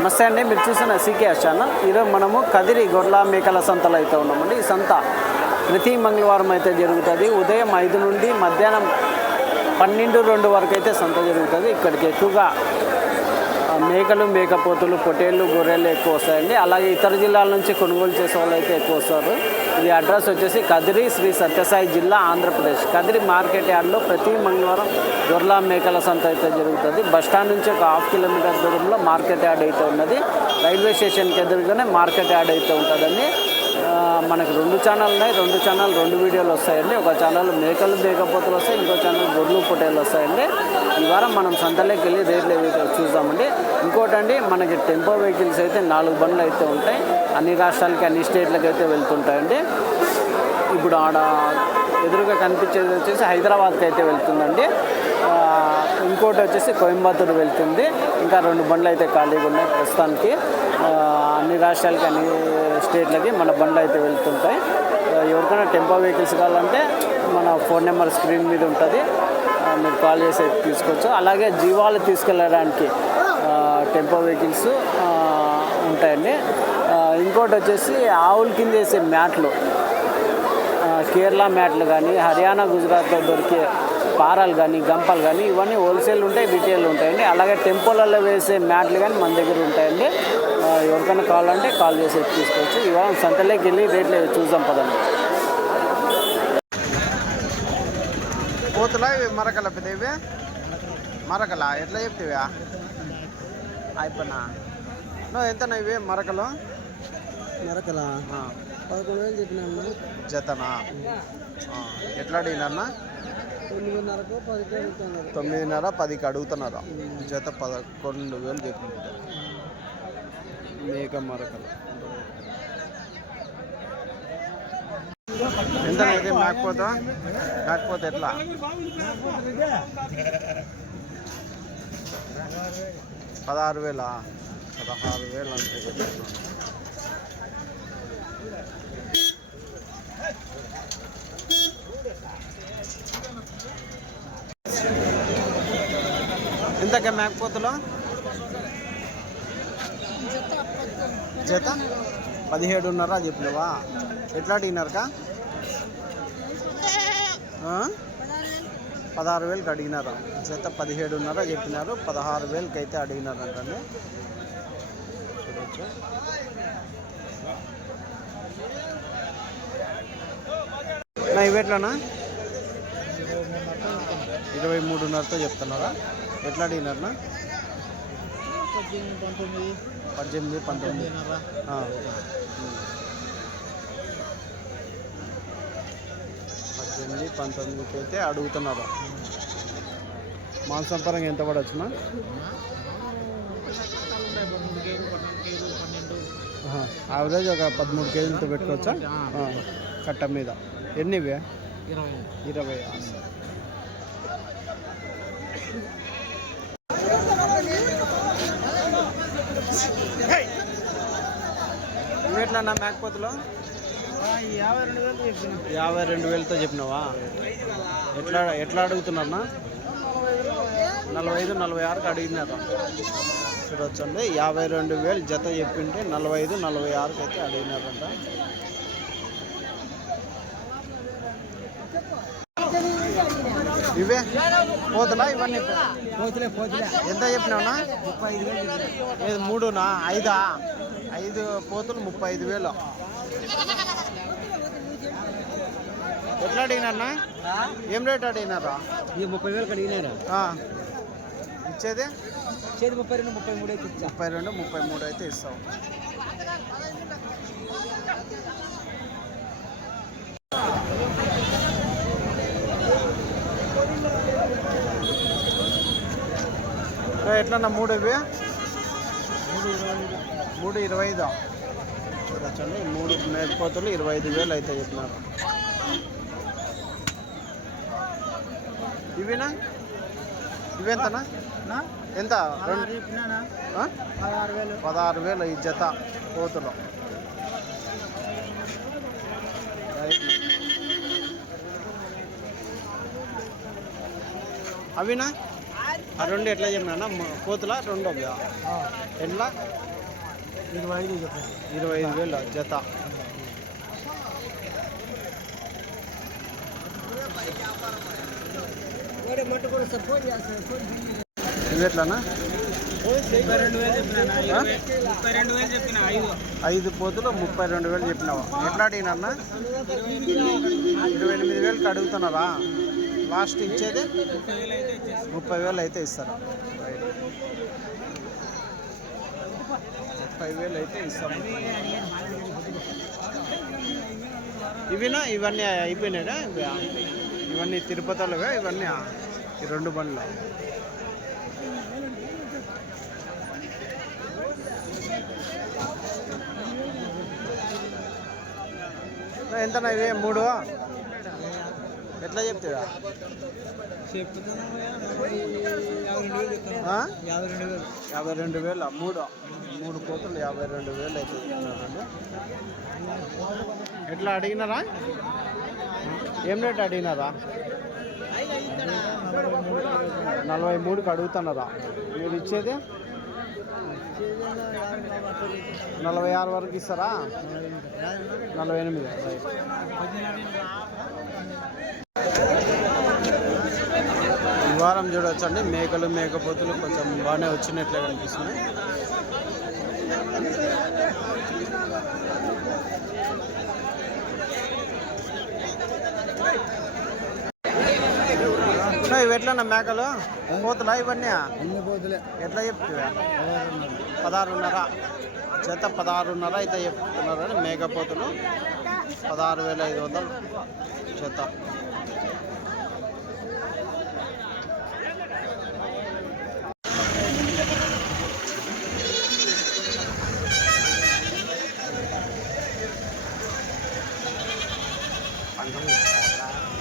నమస్తే అండి, మీరు చూసిన సికేఎస్ ఛానల్. ఈరోజు మనము కదిరి గొర్రెల మేకల సంతలో అయితే ఉన్నామండి. ఈ సంత ప్రతి మంగళవారం అయితే జరుగుతుంది. ఉదయం 5 నుండి మధ్యాహ్నం 12-2 వరకు అయితే సంత జరుగుతుంది. ఇక్కడికి ఎక్కువగా మేకలు, మేకపోతులు, పొట్టేళ్ళు, గొర్రెలు ఎక్కువ వస్తాయండి. అలాగే ఇతర జిల్లాల నుంచి కొనుగోలు చేసే వాళ్ళు అయితే ఎక్కువ వస్తారు. ఇది అడ్రస్ వచ్చేసి కదిరి, శ్రీ సత్యసాయి జిల్లా, ఆంధ్రప్రదేశ్. కదిరి మార్కెట్ యార్డ్లో ప్రతి మంగళవారం గొర్రెల మేకల సంత అయితే జరుగుతుంది. బస్టాండ్ నుంచి ఒక 1/2 కిలోమీటర్ దూరంలో మార్కెట్ యార్డ్ అయితే ఉన్నది. రైల్వే స్టేషన్కి ఎదురుగానే మార్కెట్ యార్డ్ అయితే ఉంటుందండి. మనకు 2 ఛానల్ ఉన్నాయి. 2 ఛానల్ 2 వీడియోలు వస్తాయండి. ఒక ఛానల్ మేకలు, మేకపోతులు వస్తాయి, ఇంకో ఛానల్ గొర్రెలు, పొట్టేళ్ళు వస్తాయండి. ఈ వారం మనం సంతలోకి వెళ్ళి రేట్లు చూద్దామండి. ఇంకోటండి, మనకి టెంపో వెహికల్స్ అయితే 4 బండ్లు అయితే ఉంటాయి. అన్ని రాష్ట్రాలకి, అన్ని స్టేట్లకి అయితే వెళ్తుంటాయండి. ఇప్పుడు ఆడ ఎదురుగా కనిపించేది వచ్చేసి హైదరాబాద్కి అయితే వెళ్తుందండి. ఇంకోటి వచ్చేసి కోయంబత్తూరు వెళ్తుంది. ఇంకా 2 బండ్లు అయితే ఖాళీగా ఉన్నాయి ప్రస్తుతానికి. అన్ని రాష్ట్రాలకి, అన్ని స్టేట్లకి మన బండ్లు అయితే వెళ్తుంటాయి. ఎవరికైనా టెంపో వెహికల్స్ కావాలంటే మన ఫోన్ నెంబర్ స్క్రీన్ మీద ఉంటుంది, మీరు కాల్ చేసి తీసుకోవచ్చు. అలాగే జీవాలు తీసుకెళ్ళడానికి టెంపో వెహికల్స్ ఉంటాయండి. ఇంకోటి వచ్చేసి ఆవుల కింద వేసే మ్యాట్లు, కేరళ మ్యాట్లు కానీ, హర్యానా, గుజరాత్లో దొరికే పారాలు కానీ, గంపలు కానీ, ఇవన్నీ హోల్సేల్ ఉంటాయి, రిటైల్ ఉంటాయండి. అలాగే టెంపోలలో వేసే మ్యాట్లు కానీ మన దగ్గర ఉంటాయండి. ఎవరికైనా కావాలంటే కాల్ చేసి తీసుకోవచ్చు. ఇవాళ సంతలోకి వెళ్ళి రేట్లు చూద్దాం పదండి. పోతులా ఇవి మరకల పెద్దవి మరకల ఎట్లా చెప్తావా అయిపోయినా ఎంతనా ఇవి మరకలు? మరకల 11,000 చెప్పినా జతనా? ఎట్లా అడిగినారన్నా? 9:30-10కి అడుగుతున్నారా? జత 11,000 చెప్పింటారు. మేక మరకలు ఎంత అయితే మేకపోతా? మేకపోతే ఎట్లా? 16,000. 16,000 అంటే ఎంతగా మేకపోతులు? జత 17,500 చెప్పినవా? ఎట్లా అడిగినారుకా? 16,000కి అడిగినారు. జత 17,500 చెప్పినారు. 16,000కి అయితే అడిగినారు అంటండి. చూడవచ్చు. నా ఇవేట్లానా? 23,500తో చెప్తున్నారా? ఎట్లా అడిగినారనా? 18, 19. 19కి అయితే అడుగుతున్నారు. మాంసం పరంగా ఎంత పడవచ్చునా? యావరేజ్ ఒక 13 కేజీలతో పెట్టుకోవచ్చా కట్ట మీద? ఎన్నివే? 20. ఇవేట్లన్నా మేకపోతులు? 52,000తో చెప్పినావా? ఎట్లా అడుగుతున్నారన్నా? 45-46కి అడిగినారు. చూడొచ్చండి, 52,000 జత చెప్పింటే 45-46కి అయితే అడిగినారంట. ఇవే పోతులా? ఇవన్నీ ఎంత చెప్పినావునా? 35,000. 3నా? 5 పోతులు 35,000. ఎట్లా అడిగినారన్నా? ఏం రేట్ అడిగినారా? 30,000కి అడిగినారా? ఇచ్చేది 32-33 అయితే ఇచ్చా. 32-33 అయితే ఇస్తావు. ఎట్లన్నా 3 ఇవి? 3:25. చూడొచ్చండి, 3 మేకపోతులు 25,000 అయితే చెప్పినారు. ఇవేనా? ఇవెంతనా? ఎంత? 16,000 ఈ జత పోతులు. అవినా? ఆ రెండు ఎట్లా చెప్పినా కోతుల రెండు ఎట్లా 25 చెప్పండి. 25,000 జత. ఇవి ఎట్లానా 32,000 చెప్పిన 5 పోతులు 32,000 చెప్పినావా? ఎట్లా అడిగినా 28,000కి అడుగుతున్నారా? లాస్ట్ ఇచ్చేది 30,000 అయితే ఇస్తారా? 30,000 అయితే ఇస్తాం. ఇవన్నీ అయిపోయినాయా? ఇవన్నీ తిరుపతిలోవే ఇవన్నీ ఈ రెండు బండ్లు. ఎంతనా ఇవి 3 ఎట్లా చెప్తావా? 52,000 మూడు కోతులు 52,000 అయితే చెప్తున్నారండి. ఎట్లా అడిగినారా? ఏం రేట్ అడిగినారా? 43కి అడుగుతున్నారా? మీరు ఇచ్చేది 46 వరకు ఇస్తారా? 48. ఈ వారం చూడొచ్చండి మేకలు మేకపోతులు కొంచెం బాగానే వచ్చినట్లే కనిపిస్తుంది. ఇవి ఎట్లన్నా మేకలు పోతులా ఇవన్నీ? అన్ని పోతులే. ఎట్లా చెప్తావా? 16,500 జత. 16,500 అయితే చెప్తున్నారు. మేకపోతులు 16,500 జత.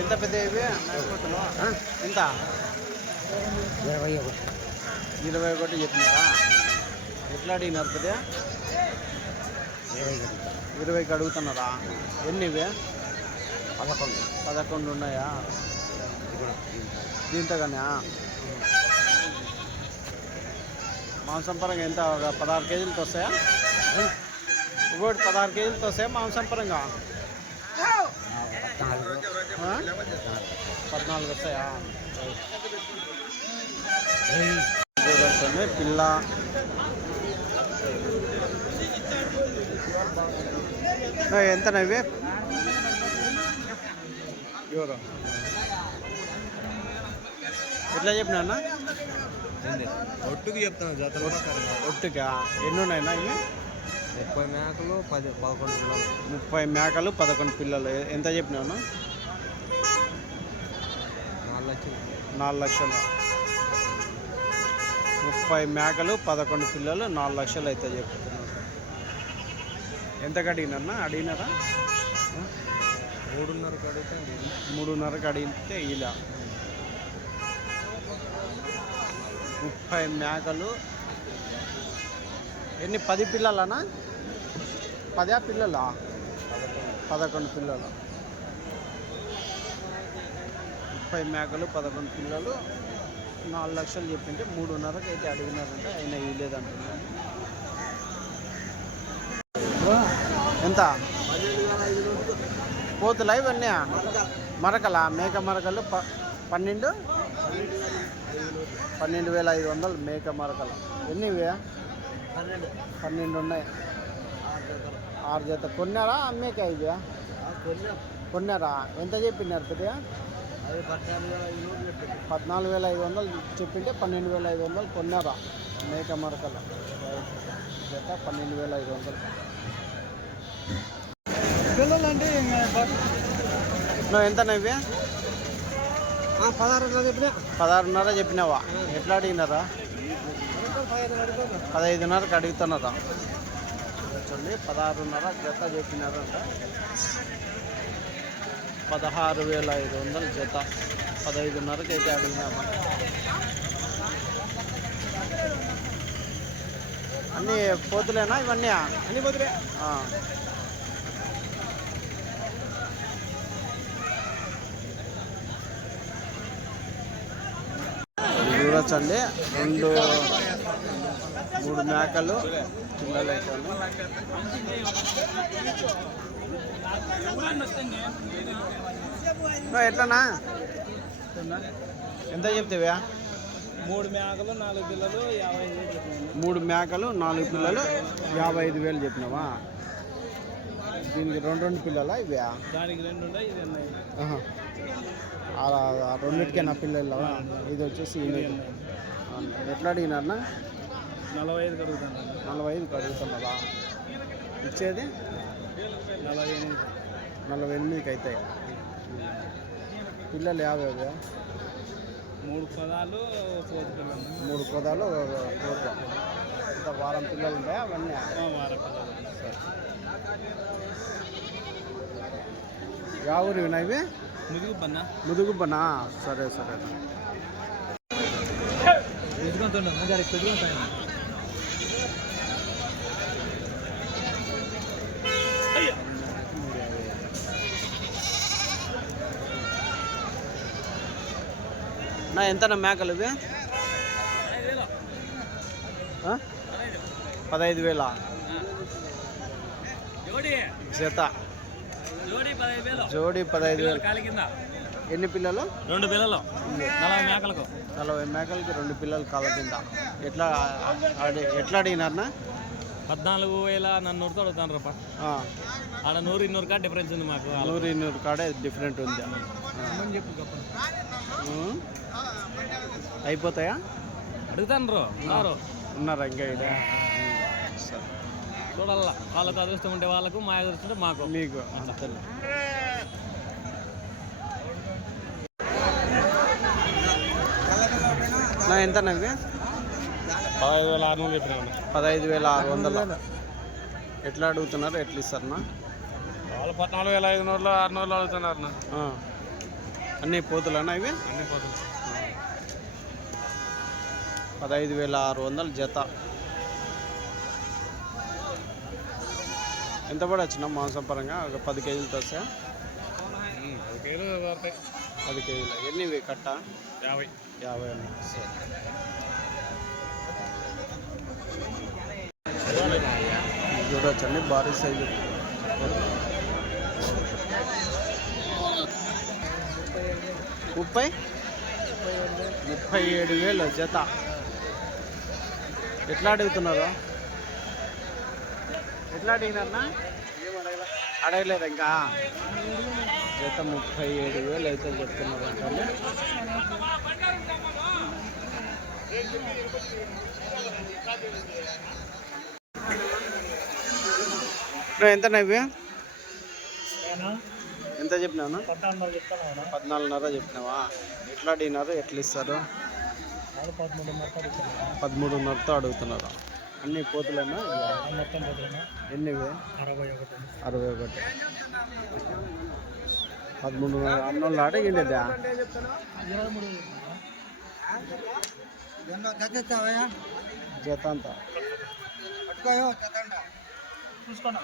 ఎంత పెద్ద ఇవి మేకపోతులు? ఎంత? 21 చెప్పినారా? ఎట్లా అడిగినారు పెద్ద? 20కి అడుగుతున్నారా? ఎన్ని ఇవి? 11 ఉన్నాయా? దీంతోగానే మాంసం పరంగా ఎంత? 16 కేజీలతో వస్తాయా? ఒకటి 16 కేజీలతో వస్తాయా మాంసం పరంగా? 14 వస్తాయా? పిల్ల ఎంతనా ఇవి? ఎట్లా చెప్పినా? ఒట్టుకి చెప్తాను జత. ఒట్టుకా ఎన్ని ఉన్నాయినా ఇవి? 30 మేకలు 11 పిల్లలు. 30 మేకలు 11 పిల్లలు. ఎంత చెప్పినాను? 4 లక్షలు. 30 మేకలు 11 పిల్లలు 4 లక్షలు అయితే చెప్తున్నారు. ఎంతకు అడిగినారా? 3.5కి అడిగితే ఇలా 30 మేకలు. ఎన్ని? 10 పిల్లలనా? 10 పిల్లలా? 11 పిల్లలు. 30 మేకలు 11 పిల్లలు 4 లక్షలు చెప్పింటే 3.5కి అయితే అడిగినారంటే ఆయన ఇవ్వలేదంటున్నాను. ఎంత? పోతులా ఇవన్నీ? మరకలా? మేక మరకలు 12,500 మేక మరకలు. ఎన్ని ఇవి? 12 ఉన్నాయి. 6 జత. కొన్నారా అమ్మేకా ఇవి? కొన్నారా? ఎంత చెప్పినారు పెద్దగా? 14,500 చెప్పింటే 12,500 కొన్నారా మేక మరకలు జత? 12,500 పిల్లలు అంటే ఎంతనా ఇవి? 16,500 చెప్పినావా? ఎట్లా అడిగినారా? 15,500కి అడుగుతున్నారా? చూడండి 16,500 జత చెప్పినారంట. 16,500 జత. 15,500కి అయితే అడిగినామా? అన్నీ పోతులేనా ఇవన్నీ? అన్ని పోతులే. చూడొచ్చండి 3 మేకలు పిల్లలు అయితే ఎట్లనా ఎంత చెప్తావా? 3 మేకలు 4 పిల్లలు 55,000 3 మేకలు 4 పిల్లలు 55,000 చెప్పినావా? దీనికి 2 పిల్లలా ఇవి? దానికి 2 ఉన్నాయి, ఇది ఉన్నాయి. రెండింటికే నా పిల్లలు. ఇది వచ్చేసి ఎట్లా అడిగినారన్నా? 45 కడుగుతాను. 45 అడుగుతున్నారా? ఇచ్చేది 48కి అవుతాయి. పిల్లలు 50 3 పదాలు 4 పిల్లలు. 3 పదాలు 4. ఇంత వారం పిల్లలు ఉంటాయా అవన్నీ? వారం పిల్లలు. యా ఊరు ఇవి? ముదుగుబ్బనా? సరే సరే. నా ఎంతనా మేకలు ఇవి? 15,000 జత. జోడి 15,000. ఎన్ని పిల్లలు? 2 పిల్లలు 40 మేకలకు. 40 మేకలకి 2 పిల్లలు కాళ్ళ కింద. ఎట్లా అడిగినారన్నా? 14,400తో అడుగుతాను రూపా. ఆడ 100-200 కాడ డిఫరెన్స్ ఉంది మాకు. 100-200 కాడే డిఫరెంట్ ఉంది. అయిపోతాయా? అడుగుతాను ఉన్నారా ఇంకా? చూడాల, వాళ్ళకు అదృష్టం ఉంటే వాళ్ళకు, మా అదృష్టం ఉంటే మాకు, మీకు. ఎంత నవ్వి? 15,600 చెప్పినాను. 15,600. ఎట్లా అడుగుతున్నారు? ఎట్లా ఇస్తారన్నా? వాళ్ళు 14,500 600 అడుగుతున్నారు. అన్నీ పోతులన్నా ఇవి? అన్ని పోతులు. 15,600 జత. ఎంత పడొచ్చిన మాంసం పరంగా? ఒక 10 కేజీలతో వస్తాయా? 10 కేజీలు. ఎన్ని ఇవి కట్ట? 50 అన్న. చూడొచ్చండి భారీ సైజు. 37,000 జత. ఎట్లా అడుగుతున్నారు? ఎట్లా అడిగినారన్నా? అడగలేదు ఇంకా. జత 37,000 అయితే చెప్తున్నారు అంటే. ఎంత నవ్వి? ఎంత చెప్పినాను? 14,500 చెప్పినావా? ఎట్లా అడిగినారు? ఎట్లా ఇస్తారు? 13,500తో అడుగుతున్నారు. అన్ని పోతులేనా? ఎన్ని? 61. 13,500 అన్నోళ్ళు అడిగిండేదా? జత అంతా చూసుకోండి.